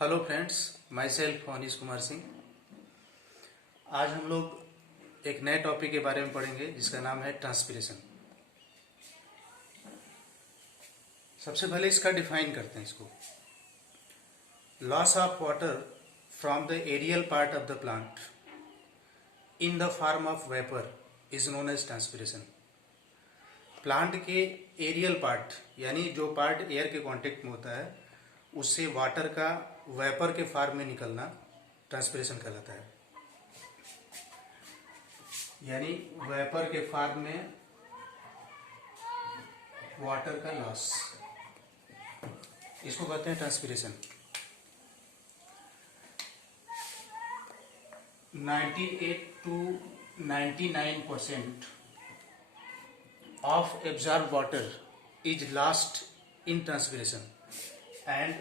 Hello friends, my self Anish Kumar Singh. आज हम लोग एक नए टॉपिक के बारे में पढ़ेंगे जिसका नाम है ट्रांसपिरेशन। सबसे पहले इसका डिफाइन करते हैं इसको। Loss of water from the aerial part of the plant in the form of vapour is known as transpiration. Plant के एरियल पार्ट यानी जो पार्ट एयर के कांटेक्ट में होता है उससे वाटर का वेपर के फॉर्म में निकलना ट्रांसपिरेशन कहलाता है। यानी वेपर के फॉर्म में वाटर का लॉस, इसको कहते हैं transpiration. 98 to 99% of absorbed water is lost in transpiration and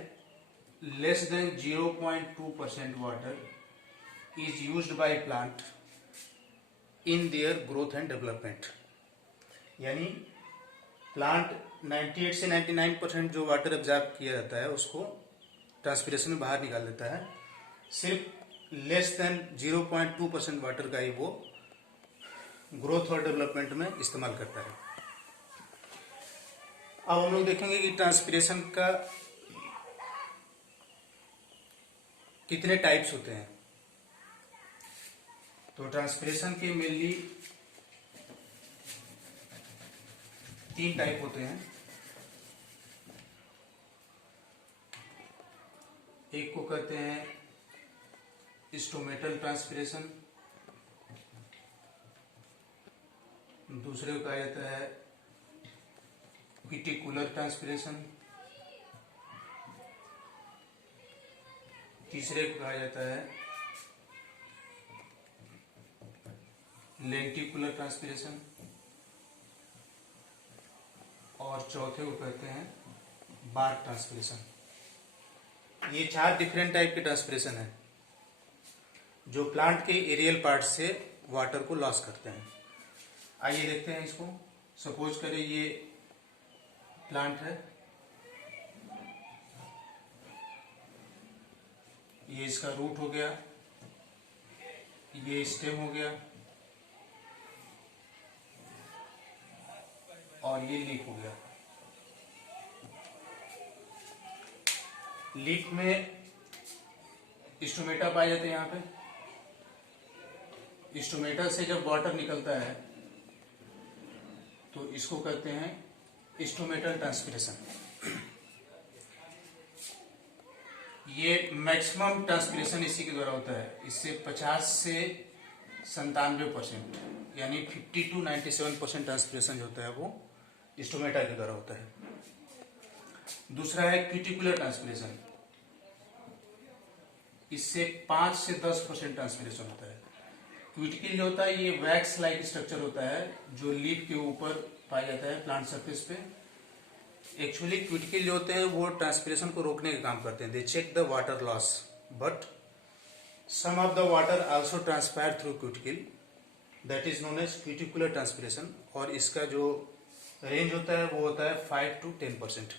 less than 0.2% water is used by plant in their growth and development। यानी प्लांट 98 से 99% जो वाटर एब्जॉर्ब किया जाता है उसको ट्रांसपिरेशन में बाहर निकाल देता है। सिर्फ लेस देन 0.2% वाटर का ही वो ग्रोथ और डेवलपमेंट में इस्तेमाल करता है। अब हम लोग देखेंगे कि ट्रांसपिरेशन का कितने टाइप्स होते हैं। तो ट्रांसपिरेशन के मेनली 3 टाइप होते हैं। एक को कहते हैं स्टोमेटल ट्रांसपिरेशन, दूसरे को कहा जाता है क्यूटिकुलर ट्रांसपिरेशन, तीसरे को कहा जाता है लेंटिकुलर ट्रांसपिरेशन और चौथे को कहते हैं बार्क ट्रांसपिरेशन। ये 4 डिफरेंट टाइप के ट्रांसपिरेशन है जो प्लांट के एरियल पार्ट से वाटर को लॉस करते हैं। आइए देखते हैं इसको। सपोज करें ये प्लांट है, ये इसका रूट हो गया, ये स्टेम हो गया और ये लीफ हो गया। लीफ में स्टोमेटा पाए जाते हैं। यहाँ पे स्टोमेटा से जब वाटर निकलता है तो इसको कहते हैं स्टोमेटल ट्रांसपिरेशन। ये मैक्सिमम ट्रांसपिरेशन इसी के द्वारा होता है। इससे 50 से 97% यानी 50 to 97% ट्रांसपिरेशन जो होता है वो स्टोमेटा के द्वारा होता है। दूसरा है क्यूटिकुलर ट्रांसपिरेशन, इससे 5 से 10% ट्रांसपिरेशन होता है। क्यूटिकल जो होता है ये वैक्स लाइक स्ट्रक्चर होता है जो लीफ के ऊपर पाया जाता है प्लांट सरफेस पे। एक्चुअली क्यूटिकल जो होते हैं वो ट्रांसपिरेशन को रोकने का काम करते हैं। They check the water loss but some of the water also transpire through cuticle, that is known as cuticular transpiration. और इसका जो रेंज होता है वो होता है 5 to 10%।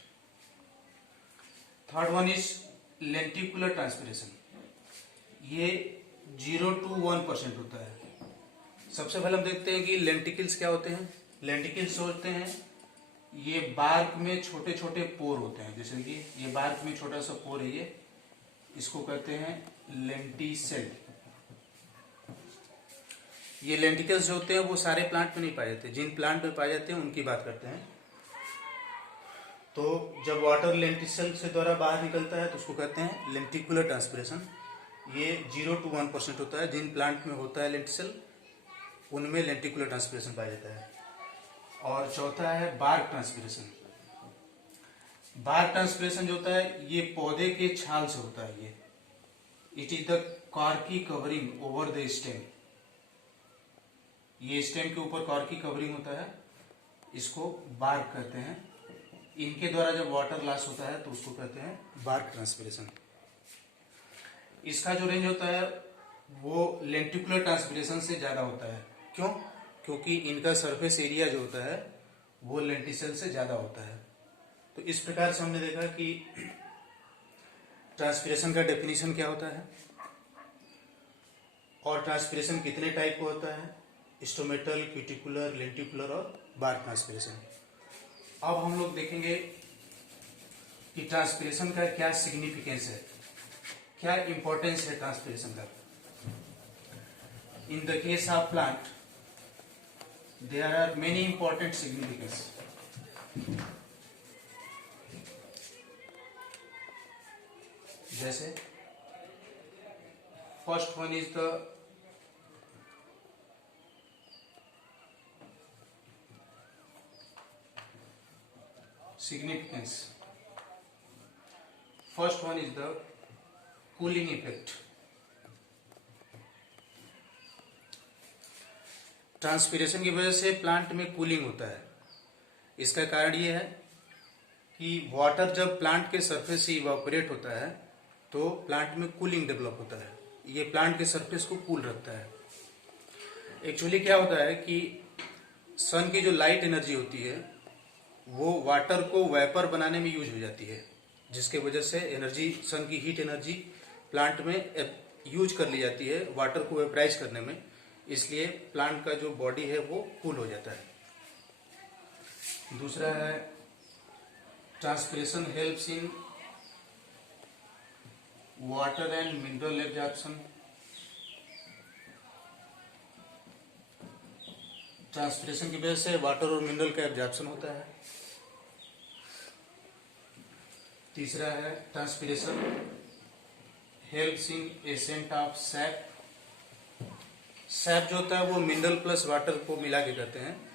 Third one is lenticular transpiration, ये 0 to 1% होता है। सबसे पहले हम देखते हैं कि लेंटिकल्स क्या होते हैं। लेंटिकल्स होते हैं ये बार्क में छोटे छोटे पोर होते हैं। जैसे कि ये बार्क में छोटा सा पोर है, ये इसको कहते हैं लेंटिसेल। ये लेंटिकल्स जो होते हैं वो सारे प्लांट में नहीं पाए जाते। जिन प्लांट में पाए जाते हैं उनकी बात करते हैं। तो जब वाटर लेंटिसेल से द्वारा बाहर निकलता है तो उसको कहते हैं लेंटिकुलर ट्रांसपिरेशन। ये 0 to 1% होता है। जिन प्लांट में होता है लेंटिसेल उनमें लेंटिकुलर ट्रांसपिरेशन पाया जाता है। और चौथा है बार्क ट्रांसपिरेशन। बार्क ट्रांसपिरेशन जो होता है ये पौधे के छाल से होता है। ये it is the Corky covering over the stem. ये स्टेम के ऊपर कॉर्की कवरिंग होता है, इसको बार्क कहते हैं। इनके द्वारा जब वाटर लॉस होता है तो उसको कहते हैं बार्क ट्रांसपिरेशन। इसका जो रेंज होता है वो लेंटिकुलर ट्रांसपिरेशन से ज्यादा होता है। क्यों? क्योंकि इनका सरफेस एरिया जो होता है वो लेंटिसेल से ज्यादा होता है। तो इस प्रकार से हमने देखा कि ट्रांसपिरेशन का डेफिनेशन क्या होता है और ट्रांसपिरेशन कितने टाइप का होता है, स्टोमेटल, क्यूटिकुलर, लेंटिकुलर और बार ट्रांसपिरेशन। अब हम लोग देखेंगे कि ट्रांसपिरेशन का क्या सिग्निफिकेंस है, क्या इंपॉर्टेंस है ट्रांसपिरेशन का। In the case of plant there are many important significance. जैसे first one is the significance. First one is the cooling effect. Transpiration की वजह से प्लांट में कूलिंग होता है। इसका कारण ये है कि वाटर जब प्लांट के सरफेस से इवापोरेट होता है तो प्लांट में कूलिंग डेवलप होता है। ये प्लांट के सरफेस को कूल रखता है। एक्चुअली क्या होता है कि सन की जो लाइट एनर्जी होती है वो वाटर को वेपर बनाने में यूज हो जाती है, जिसके वजह से एनर्जी, सन की हीट एनर्जी प्लांट में यूज कर ली जाती है वाटर को वेपराइज करने में। इसलिए प्लांट का जो बॉडी है वो कूल हो जाता है। दूसरा है transpiration helps in water and mineral absorption. Transpiration की वजह से वाटर और मिनरल का एब्जॉर्प्शन होता है। तीसरा है transpiration helps in ascent of SAP. SAP जो होता है वो मिनरल प्लस वाटर को मिला के करते हैं,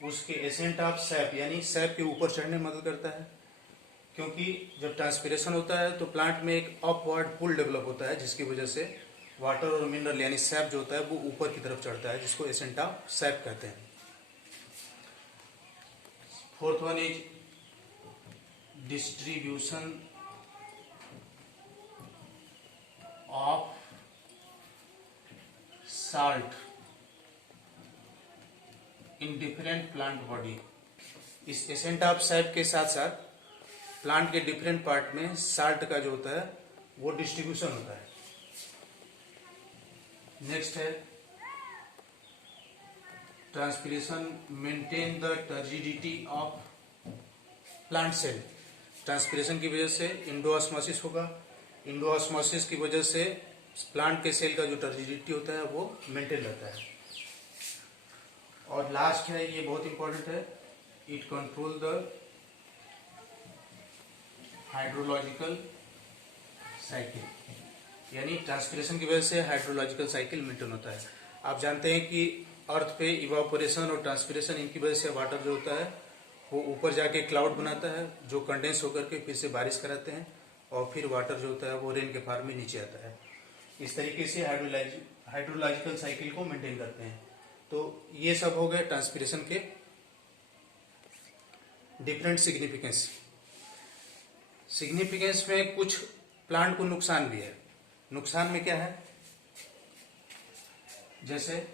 उसके एसेंट ऑफ सैप यानी सैप के ऊपर चढ़ने में मदद करता है। क्योंकि जब ट्रांसपिरेशन होता है तो प्लांट में एक अपवर्ड पुल डेवलप होता है, जिसकी वजह से वाटर और मिनरल यानी सैप जो होता है वो ऊपर की तरफ चढ़ता है, जिसको एसेंट ऑफ सैप कहते हैं। Fourth one is distribution of salt in different plant body. इस एसेंट ऑफ सैप के साथ साथ प्लांट के डिफरेंट पार्ट में साल्ट का जो होता है वो डिस्ट्रीब्यूशन होता है। नेक्स्ट है transpiration maintain the turgidity of plant cell. Transpiration की वजह से इंडोऑस्मोसिस होगा। इंडोऑस्मोसिस की वजह से प्लांट के सेल का जो टर्जिडिटी होता है वो मेंटेन रहता है। और लास्ट है, ये बहुत इंपॉर्टेंट है, it control the hydrological cycle. यानी ट्रांसपिरेशन की वजह से हाइड्रोलॉजिकल साइकिल मेंटेन होता है। आप जानते हैं कि अर्थ पे इवापोरेशन और ट्रांसपिरेशन, इनकी वजह से वाटर जो होता है वो ऊपर जाके क्लाउड बनाता है, जो कंडेंस होकर के फिर से बारिश कराते हैं और फिर वाटर जो होता है वो रेन के फॉर्म में नीचे आता है। इस तरीके से हाइड्रोलॉजिकल साइकिल को मेंटेन करते हैं। तो ये सब हो गए ट्रांसपिरेशन के डिफरेंट सिग्निफिकेंस। सिग्निफिकेंस में कुछ प्लांट को नुकसान भी है। नुकसान में क्या है, जैसे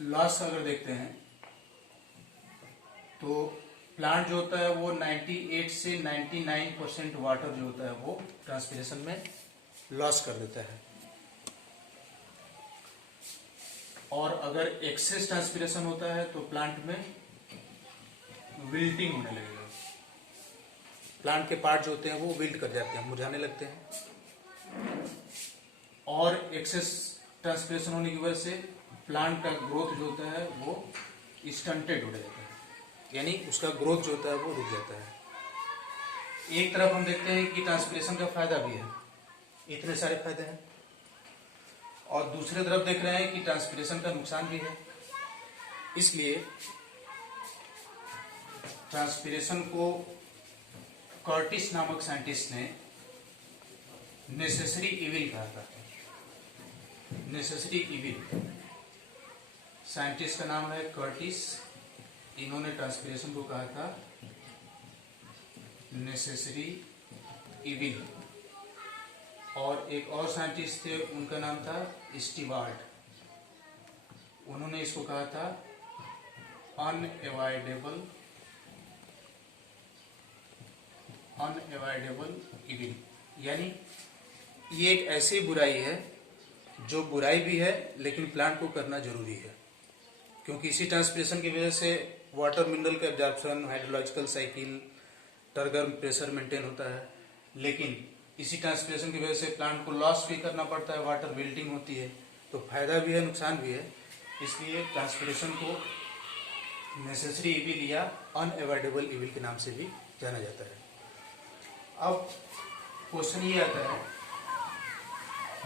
लॉस अगर देखते हैं तो प्लांट जो होता है वो 98 से 99% वाटर जो होता है वो ट्रांसपिरेशन में लॉस कर देता है। और अगर एक्सेस ट्रांसपिरेशन होता है तो प्लांट में विल्टिंग होने लगेगा। प्लांट के पार्ट जो होते हैं वो विल्ट कर जाते हैं, मुरझाने लगते हैं। और एक्सेस ट्रांसपिरेशन होने की वजह से प्लांट का ग्रोथ जो होता है वो स्टंटेड हो जाता है, यानी उसका ग्रोथ जो होता है वो रुक जाता है। एक तरफ हम देखते हैं कि ट्रांसपिरेशन का फायदा भी है, इतने सारे फायदे हैं, और दूसरी तरफ देख रहे हैं कि ट्रांसपिरेशन का नुकसान भी है। इसलिए ट्रांसपिरेशन को कर्टिस नामक साइंटिस्ट ने नेसेसरी इविल कहा था। नेसेसरी इविल, साइंटिस्ट का नाम है कर्टिस। इन्होंने ट्रांसपिरेशन को कहा था नेसेसरी इविल। और एक और साइंटिस्ट थे, उनका नाम था स्टीवार्ट। उन्होंने इसको कहा था अनएवॉइडेबल इविल, यानी ये एक ऐसी बुराई है जो बुराई भी है लेकिन प्लांट को करना जरूरी है, क्योंकि इसी ट्रांसपिरेशन की वजह से वाटर मिनरल का absorption, hydrological cycle, turgor pressure maintain होता है। लेकिन इसी ट्रांसपिरेशन की वजह से प्लांट को लॉस भी करना पड़ता है, वाटर विल्टिंग होती है। तो फायदा भी है, नुकसान भी है। इसलिए ट्रांसपिरेशन को नेसेसरी इविल या अनएवॉइडेबल इविल के नाम से भी जाना जाता है। अब क्वेश्चन ये आता है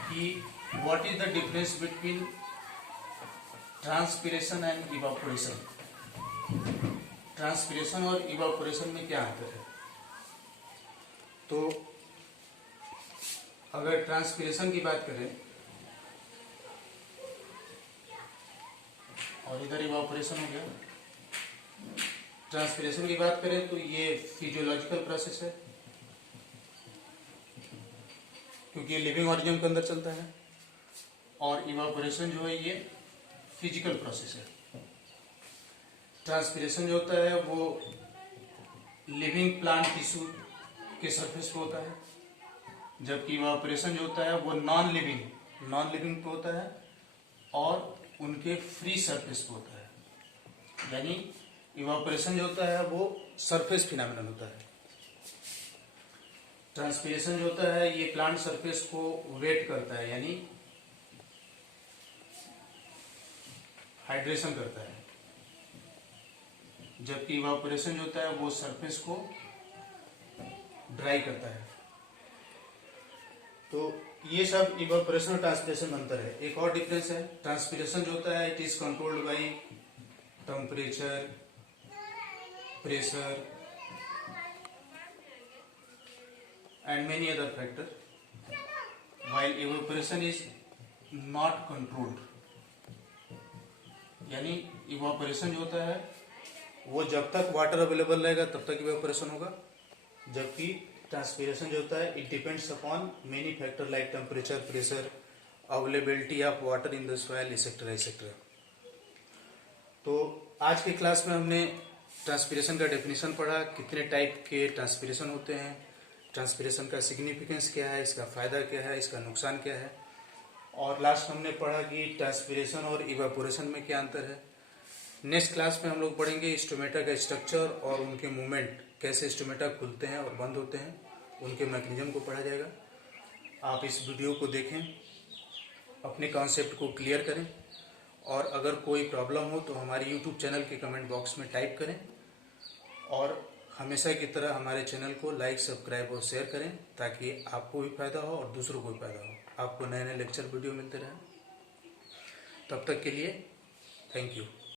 कि what is the difference between transpiration and evaporation. Transpiration और इवापोरेशन में क्या अंतर है? तो अगर ट्रांसपिरेशन की बात करें और इधर इवापोरेशन हो गया, ट्रांसपिरेशन की बात करें तो ये फिजियोलॉजिकल प्रोसेस है, क्योंकि ये लिविंग ऑर्गेनिज्म के अंदर चलता है। और इवापोरेशन जो है ये फिजिकल प्रोसेस है। ट्रांसपिरेशन जो होता है वो लिविंग प्लांट टिश्यू के सरफेस पे होता है, जबकि इवापोरेशन जो होता है वो नॉन लिविंग पे होता है और उनके फ्री सरफेस पे होता है। यानी इवापोरेशन जो होता है वो सरफेस फिनोमेनन होता है। ट्रांसपिरेशन जो होता है ये प्लांट सरफेस को वेट करता है, यानी हाइड्रेशन करता है, जबकि इवापोरेशन जो होता है वो सरफेस को ड्राई करता है। तो ये सब इवापोरेशन और ट्रांसपिरेशन में अंतर है। एक और डिफरेंस है, ट्रांसपिरेशन जो होता है it is controlled by temperature, pressure and many other factor, while evaporation is not controlled। यानी इवापोरेशन जो होता है वो जब तक वाटर अवेलेबल रहेगा तब तक इवापोरेशन होगा, जबकि ट्रांसपिरेशन जो होता है it depends upon many factor like temperature, pressure, availability of water in the soil etcetera etcetera. तो आज के क्लास में हमने ट्रांसपिरेशन का डेफिनेशन पढ़ा, कितने टाइप के ट्रांसपिरेशन होते हैं, ट्रांसपिरेशन का सिग्निफिकेंस क्या है, इसका फायदा क्या है, इसका नुकसान क्या है, और लास्ट हमने पढ़ा कि ट्रांसपिरेशन और इवापोरेशन में क्या अंतर है। नेक्स्ट क्लास में हम लोग पढ़ेंगे स्टोमेटा का स्ट्रक्चर और उनके मूवमेंट, कैसे स्टोमेटा खुलते हैं और बंद होते हैं, उनके मैकेनिज्म को पढ़ा जाएगा। आप इस वीडियो को देखें, अपने कॉन्सेप्ट को क्लियर करें, और अगर कोई प्रॉब्लम हो तो हमारे यूट्यूब चैनल के कमेंट बॉक्स में टाइप करें, और हमेशा की तरह हमारे चैनल को लाइक, सब्सक्राइब और शेयर करें, ताकि आपको भी फायदा हो और दूसरों को भी फायदा हो। आपको नए नए लेक्चर वीडियो मिलते रहें। तब तक के लिए थैंक यू।